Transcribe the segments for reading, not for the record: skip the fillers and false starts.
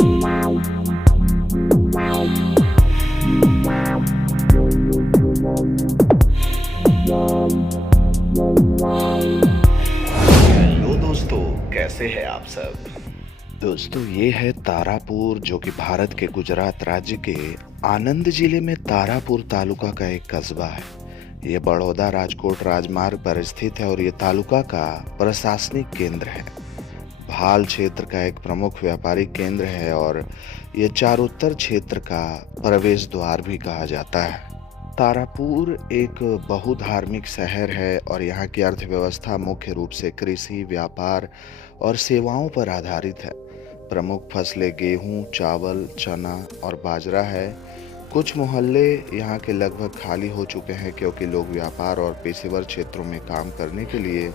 Hello दोस्तों, कैसे हैं आप सब। दोस्तों, ये है तारापुर, जो कि भारत के गुजरात राज्य के आनंद जिले में तारापुर तालुका का एक कस्बा है। ये बड़ौदा राजकोट राजमार्ग पर स्थित है और ये तालुका का प्रशासनिक केंद्र है। भाल क्षेत्र का एक प्रमुख व्यापारिक केंद्र है और ये चारोत्तर क्षेत्र का प्रवेश द्वार भी कहा जाता है। तारापुर एक बहुधार्मिक शहर है और यहाँ की अर्थव्यवस्था मुख्य रूप से कृषि, व्यापार और सेवाओं पर आधारित है। प्रमुख फसलें गेहूं, चावल, चना और बाजरा है। कुछ मोहल्ले यहाँ के लगभग खाली हो चुके हैं क्योंकि लोग व्यापार और पेशेवर क्षेत्रों में काम करने के लिए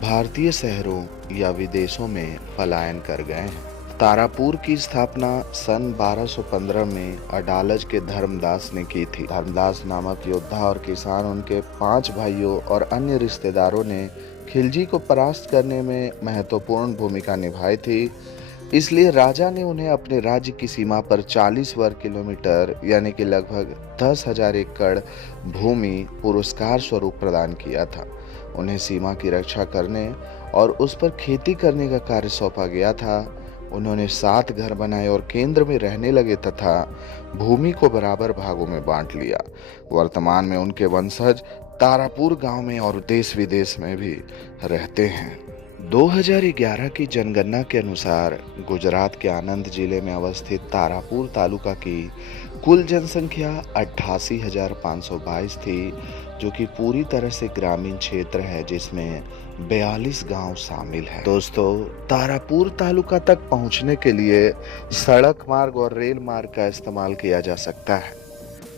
भारतीय शहरों या विदेशों में पलायन कर गए हैं। तारापुर की स्थापना सन 1215 में अडालज के धर्मदास ने की थी। धर्मदास नामक योद्धा और किसान, उनके 5 भाइयों और अन्य रिश्तेदारों ने खिलजी को परास्त करने में महत्वपूर्ण भूमिका निभाई थी। इसलिए राजा ने उन्हें अपने राज्य की सीमा पर 40 वर्ग किलोमीटर यानी कि लगभग 10,000 एकड़ भूमि पुरस्कार स्वरूप प्रदान किया था। उन्हें सीमा की रक्षा करने और उस पर खेती करने का कार्य सौंपा गया था। उन्होंने 7 घर बनाए और केंद्र में रहने लगे तथा भूमि को बराबर भागों में बांट लिया। वर्तमान में उनके वंशज तारापुर गांव में और देश विदेश में भी रहते हैं। 2011 की जनगणना के अनुसार गुजरात के आनंद जिले में अवस्थित तारापुर तालुका की कुल जनसंख्या 88,522 थी, जो कि पूरी तरह से ग्रामीण क्षेत्र है, जिसमें 42 गांव शामिल हैं। दोस्तों, तारापुर तालुका तक पहुंचने के लिए सड़क मार्ग और रेल मार्ग का इस्तेमाल किया जा सकता है।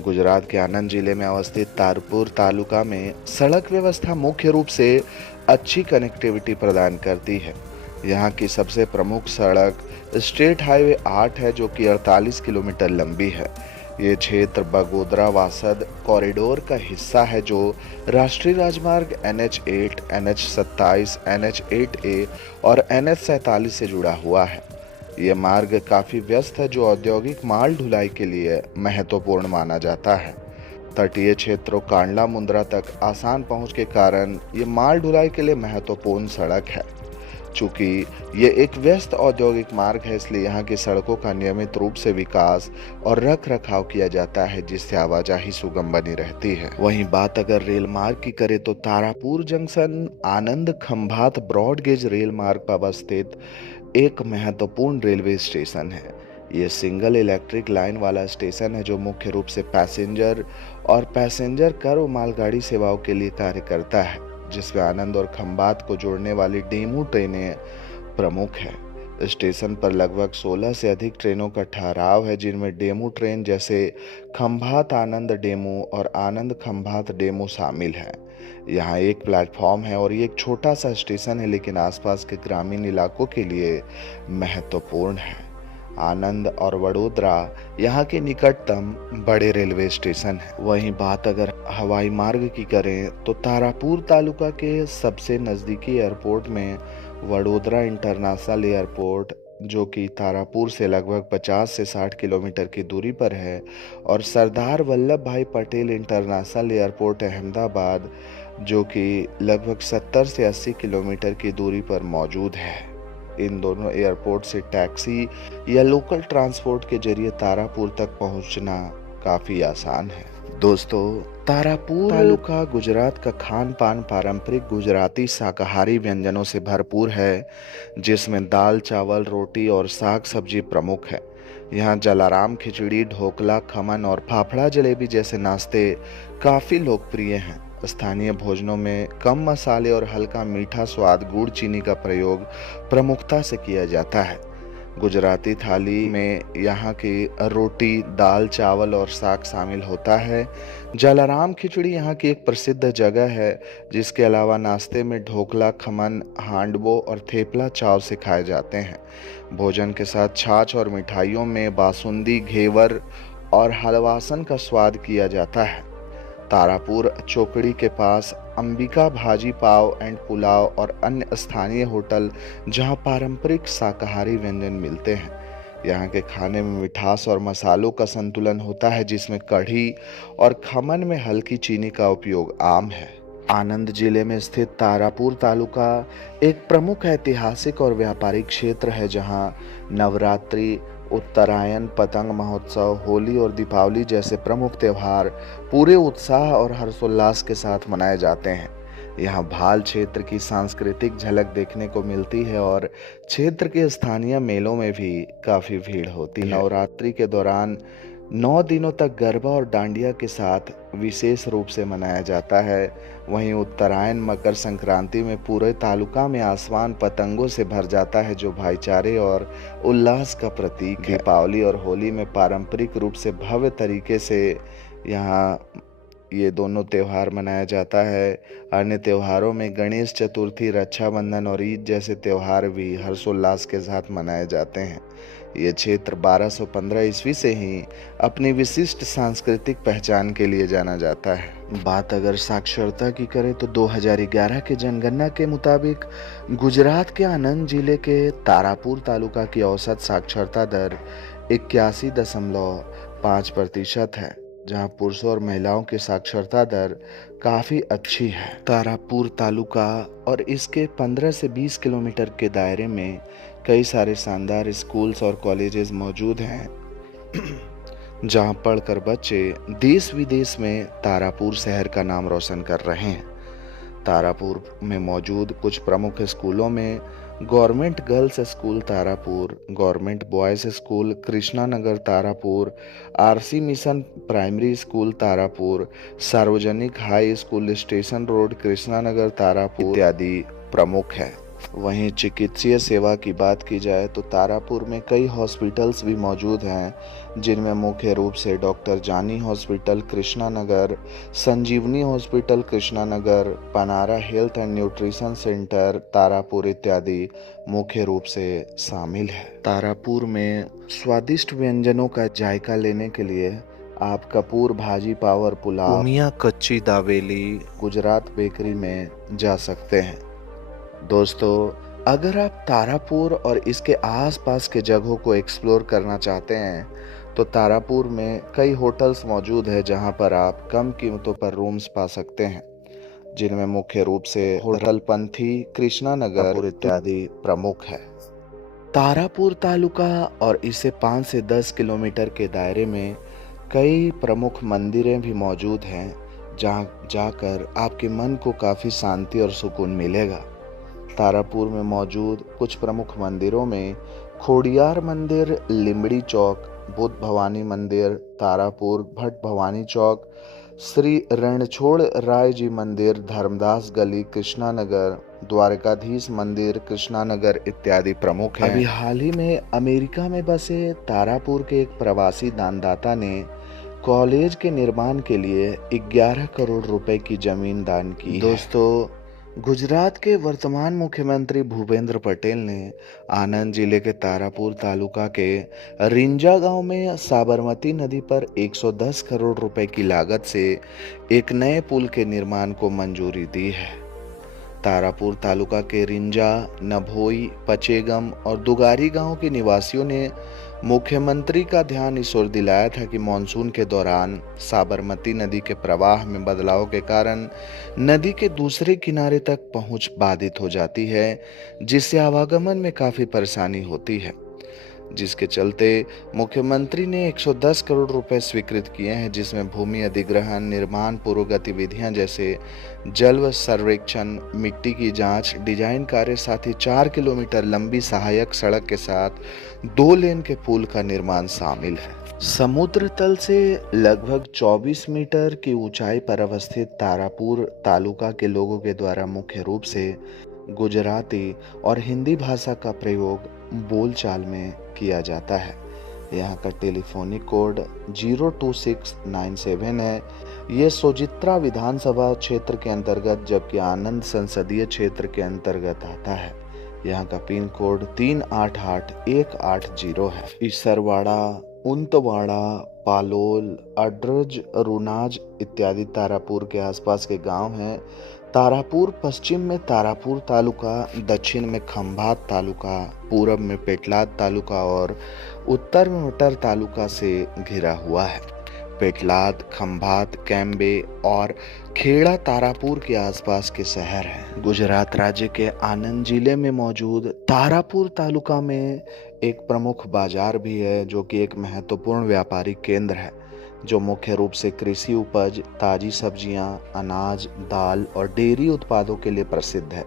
गुजरात के आनंद जिले में अवस्थित तारापुर तालुका में सड़क व्यवस्था मुख्य रूप से अच्छी कनेक्टिविटी प्रदान करती है। यहाँ की सबसे प्रमुख सड़क स्टेट हाईवे 8 है, जो कि 48 किलोमीटर लंबी है। ये क्षेत्र बगोदरा वासद कॉरिडोर का हिस्सा है, जो राष्ट्रीय राजमार्ग NH8, NH27, NH8A और NH47 से जुड़ा हुआ है। ये मार्ग काफी व्यस्त है, जो औद्योगिक माल ढुलाई के लिए महत्वपूर्ण माना जाता है। तटीय क्षेत्रों कांडला मुंद्रा तक आसान पहुंच के कारण ये माल ढुलाई के लिए महत्वपूर्ण सड़क है। चूंकि ये एक व्यस्त औद्योगिक मार्ग है, इसलिए यहाँ की सड़कों का नियमित रूप से विकास और रख रखाव किया जाता है, जिससे आवाजाही सुगम बनी रहती है। वहीं बात अगर रेल मार्ग की करें तो तारापुर जंक्शन आनंद खंभात ब्रॉड गेज रेल मार्ग पर अवस्थित एक महत्वपूर्ण रेलवे स्टेशन है। ये सिंगल इलेक्ट्रिक लाइन वाला स्टेशन है, जो मुख्य रूप से पैसेंजर और पैसेंजर कर मालगाड़ी सेवाओं के लिए कार्य करता है, जिसमें आनंद और खंभात को जोड़ने वाली डेमू ट्रेनें प्रमुख है। स्टेशन पर लगभग 16 से अधिक ट्रेनों का ठहराव है, जिनमें डेमू ट्रेन जैसे खंभात आनंद डेमू और आनंद खंभात डेमू शामिल है। यहाँ एक प्लेटफॉर्म है और ये एक छोटा सा स्टेशन है, लेकिन आसपास के ग्रामीण इलाकों के लिए महत्वपूर्ण है। आनंद और वडोदरा यहाँ के निकटतम बड़े रेलवे स्टेशन है। वहीं बात अगर हवाई मार्ग की करें तो तारापुर तालुका के सबसे नज़दीकी एयरपोर्ट में वडोदरा इंटरनेशनल एयरपोर्ट, जो कि तारापुर से लगभग 50 से 60 किलोमीटर की दूरी पर है, और सरदार वल्लभ भाई पटेल इंटरनेशनल एयरपोर्ट अहमदाबाद, जो कि लगभग 70 से 80 किलोमीटर की दूरी पर मौजूद है। इन दोनों एयरपोर्ट से टैक्सी या लोकल ट्रांसपोर्ट के जरिए तारापुर तक पहुंचना काफ़ी आसान है। दोस्तों, तारापुर तालुका गुजरात का खान पान पारंपरिक गुजराती शाकाहारी व्यंजनों से भरपूर है, जिसमें दाल, चावल, रोटी और साग सब्जी प्रमुख है। यहाँ जलाराम खिचड़ी, ढोकला, खमन और फाफड़ा जलेबी जैसे नाश्ते काफ़ी लोकप्रिय हैं। स्थानीय भोजनों में कम मसाले और हल्का मीठा स्वाद गुड़ चीनी का प्रयोग प्रमुखता से किया जाता है। गुजराती थाली में यहाँ की रोटी, दाल, चावल और साग शामिल होता है। जलाराम खिचड़ी यहाँ की एक प्रसिद्ध जगह है, जिसके अलावा नाश्ते में ढोकला, खमन, हांडवो और थेपला चाव से खाए जाते हैं। भोजन के साथ छाछ और मिठाइयों में बासुंदी, घेवर और हलवासन का स्वाद किया जाता है। तारापुर चौकड़ी के पास अंबिका भाजी पाव एंड पुलाव और अन्य स्थानीय होटल, जहां पारंपरिक शाकाहारी व्यंजन मिलते हैं। यहाँ के खाने में मिठास और मसालों का संतुलन होता है, जिसमें कढ़ी और खमन में हल्की चीनी का उपयोग आम है। आनंद जिले में स्थित तारापुर तालुका एक प्रमुख ऐतिहासिक और व्यापारिक क्षेत्र है, जहाँ नवरात्रि, उत्तरायण, पतंग महोत्सव, होली और दीपावली जैसे प्रमुख त्योहार पूरे उत्साह और हर्षोल्लास के साथ मनाए जाते हैं। यहाँ भाल क्षेत्र की सांस्कृतिक झलक देखने को मिलती है और क्षेत्र के स्थानीय मेलों में भी काफी भीड़ होती है। नवरात्रि के दौरान 9 दिनों तक गरबा और डांडिया के साथ विशेष रूप से मनाया जाता है। वहीं उत्तरायण, मकर संक्रांति में पूरे तालुका में आसमान पतंगों से भर जाता है, जो भाईचारे और उल्लास का प्रतीक है। दीपावली और होली में पारंपरिक रूप से भव्य तरीके से यहाँ ये दोनों त्योहार मनाया जाता है। अन्य त्योहारों में गणेश चतुर्थी, रक्षाबंधन और ईद जैसे त्योहार भी हर्षोल्लास के साथ मनाए जाते हैं। ये क्षेत्र 1215 ईस्वी से ही अपनी विशिष्ट सांस्कृतिक पहचान के लिए जाना जाता है। बात अगर साक्षरता की करें तो 2011 के जनगणना के मुताबिक गुजरात के आनंद जिले के तारापुर तालुका की औसत साक्षरता दर 81.5% है, जहां पुरुषों और महिलाओं की साक्षरता दर काफी अच्छी है। तारापुर तालुका और इसके 15 से 20 किलोमीटर के दायरे में कई सारे शानदार स्कूल्स और कॉलेजेस मौजूद हैं, जहां पढ़कर बच्चे देश विदेश में तारापुर शहर का नाम रोशन कर रहे हैं। तारापुर में मौजूद कुछ प्रमुख स्कूलों में government girls school Tarapur, government boys school Krishna Nagar Tarapur, RC mission primary school Tarapur, सार्वजनिक high school station road Krishna Nagar Tarapur इत्यादि प्रमुख है। वहीं चिकित्सीय सेवा की बात की जाए तो तारापुर में कई हॉस्पिटल्स भी मौजूद हैं, जिनमें मुख्य रूप से doctor Jani hospital Krishna Nagar, Sanjeevani hospital Krishna Nagar, Panara health and nutrition centre Tarapur इत्यादि मुख्य रूप से शामिल है। तारापुर में स्वादिष्ट व्यंजनों का जायका लेने के लिए आप कपूर भाजी पावर पुलाव, उमिया कच्ची दावेली, गुजरात बेकरी में जा सकते हैं। दोस्तों, अगर आप तारापुर और इसके आसपास के जगहों को एक्सप्लोर करना चाहते हैं तो तारापुर में कई होटल्स मौजूद हैं, जहां पर आप कम कीमतों पर रूम्स पा सकते हैं, जिनमें मुख्य रूप से होटल पंथी, कृष्णा नगर इत्यादि प्रमुख है। तारापुर तालुका और इससे 5 से 10 किलोमीटर के दायरे में कई प्रमुख मंदिरें भी मौजूद हैं, जहां जाकर आपके मन को काफ़ी शांति और सुकून मिलेगा। तारापुर में मौजूद कुछ प्रमुख मंदिरों में खोडियार मंदिर, लिमड़ी चौक, बुद्ध भवानी मंदिर, तारापुर, भट्ट भवानी चौक, श्री रणछोड़ राय जी मंदिर, धर्मदास गली कृष्णा नगर, द्वारकाधीश मंदिर कृष्णा नगर इत्यादि प्रमुख हैं। अभी हाल ही में अमेरिका में बसे तारापुर के एक प्रवासी दानदाता ने कॉलेज के निर्माण के लिए 11 करोड़ रुपए की जमीन दान की है। दोस्तों, गुजरात के वर्तमान मुख्यमंत्री भूपेंद्र पटेल ने आनंद जिले के तारापुर तालुका के रिंजा गांव में साबरमती नदी पर 110 करोड़ रुपए की लागत से एक नए पुल के निर्माण को मंजूरी दी है। तारापुर तालुका के रिंजा, नभोई, पचेगम और दुगारी गांव के निवासियों ने मुख्यमंत्री का ध्यान इस ओर दिलाया था कि मानसून के दौरान साबरमती नदी के प्रवाह में बदलाव के कारण नदी के दूसरे किनारे तक पहुंच बाधित हो जाती है, जिससे आवागमन में काफी परेशानी होती है, जिसके चलते मुख्यमंत्री ने 110 करोड़ रुपए स्वीकृत किए हैं, जिसमें भूमि अधिग्रहण, निर्माण पूर्व गतिविधियां जैसे जल सर्वेक्षण, मिट्टी की जांच, डिजाइन कार्य, साथ ही 4 किलोमीटर लंबी सहायक सड़क के साथ 2 लेन के पुल का निर्माण शामिल है। समुद्र तल से लगभग 24 मीटर की ऊंचाई पर अवस्थित तारापुर तालुका के लोगों के द्वारा मुख्य रूप से गुजराती और हिंदी भाषा का प्रयोग बोलचाल में किया जाता है। यहाँ का टेलीफोनिक कोड 02697 है। ये सोजित्रा विधानसभा क्षेत्र के अंतर्गत, जबकि आनंद संसदीय क्षेत्र के अंतर्गत आता है। यहाँ का पिन कोड 388180 है। ईसरवाड़ा, उंतवाड़ा, पालोल, अड्रज, रुनाज इत्यादि तारापुर के आसपास के गांव हैं। तारापुर पश्चिम में तारापुर तालुका, दक्षिण में खंभात तालुका, पूरब में पेटलाद तालुका और उत्तर में मटर तालुका से घिरा हुआ है। पेटलाद, खंभात, कैम्बे और खेड़ा तारापुर के आसपास के शहर हैं। गुजरात राज्य के आनंद जिले में मौजूद तारापुर तालुका में एक प्रमुख बाजार भी है, जो कि एक महत्वपूर्ण व्यापारिक केंद्र है, जो मुख्य रूप से कृषि उपज, ताजी सब्जियां, अनाज, दाल और डेयरी उत्पादों के लिए प्रसिद्ध है।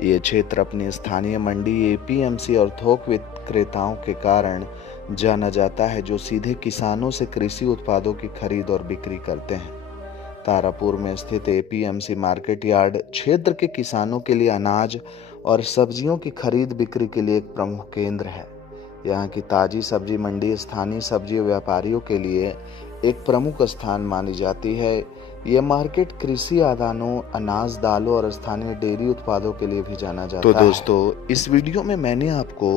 ये क्षेत्र अपनी स्थानीय मंडी, एपीएमसी और थोक विक्रेताओं के कारण जाना जाता है, जो सीधे किसानों से कृषि उत्पादों की खरीद और बिक्री करते हैं। तारापुर में स्थित एपीएमसी मार्केट यार्ड क्षेत्र के किसानों के लिए अनाज और सब्जियों की खरीद बिक्री के लिए एक प्रमुख केंद्र है। यहाँ की ताजी सब्जी मंडी स्थानीय सब्जी व्यापारियों के लिए एक प्रमुख स्थान मानी जाती है। यह मार्केट कृषि आदानों, अनाज, दालों और स्थानीय डेयरी उत्पादों के लिए भी जाना जाता है। तो दोस्तों, इस वीडियो में मैंने आपको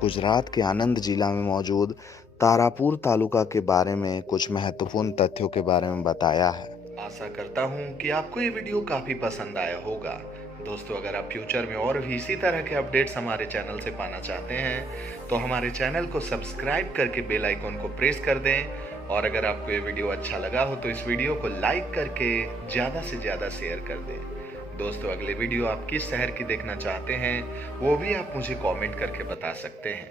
गुजरात के आनंद जिला में मौजूद तारापुर तालुका के बारे में कुछ महत्वपूर्ण तथ्यों के बारे में बताया है। आशा करता हूँ कि आपको ये वीडियो काफी पसंद आया होगा। दोस्तों, अगर आप फ्यूचर में और भी इसी तरह के अपडेट्स हमारे चैनल से पाना चाहते हैं तो हमारे चैनल को सब्सक्राइब करके बेल आइकन को प्रेस कर दें। और अगर आपको ये वीडियो अच्छा लगा हो तो इस वीडियो को लाइक करके ज़्यादा से ज़्यादा शेयर कर दें। दोस्तों, अगले वीडियो आप किस शहर की देखना चाहते हैं वो भी आप मुझे कमेंट करके बता सकते हैं।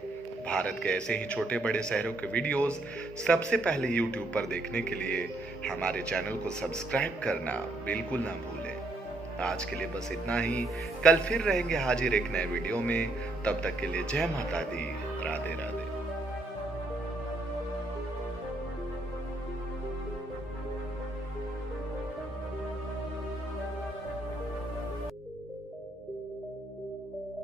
भारत के ऐसे ही छोटे बड़े शहरों के वीडियोस सबसे पहले यूट्यूब पर देखने के लिए हमारे चैनल को सब्सक्राइब करना बिल्कुल ना भूलें। आज के लिए बस इतना ही। कल फिर रहेंगे हाजिर एक नए वीडियो में। तब तक के लिए जय माता दी, राधे राधे।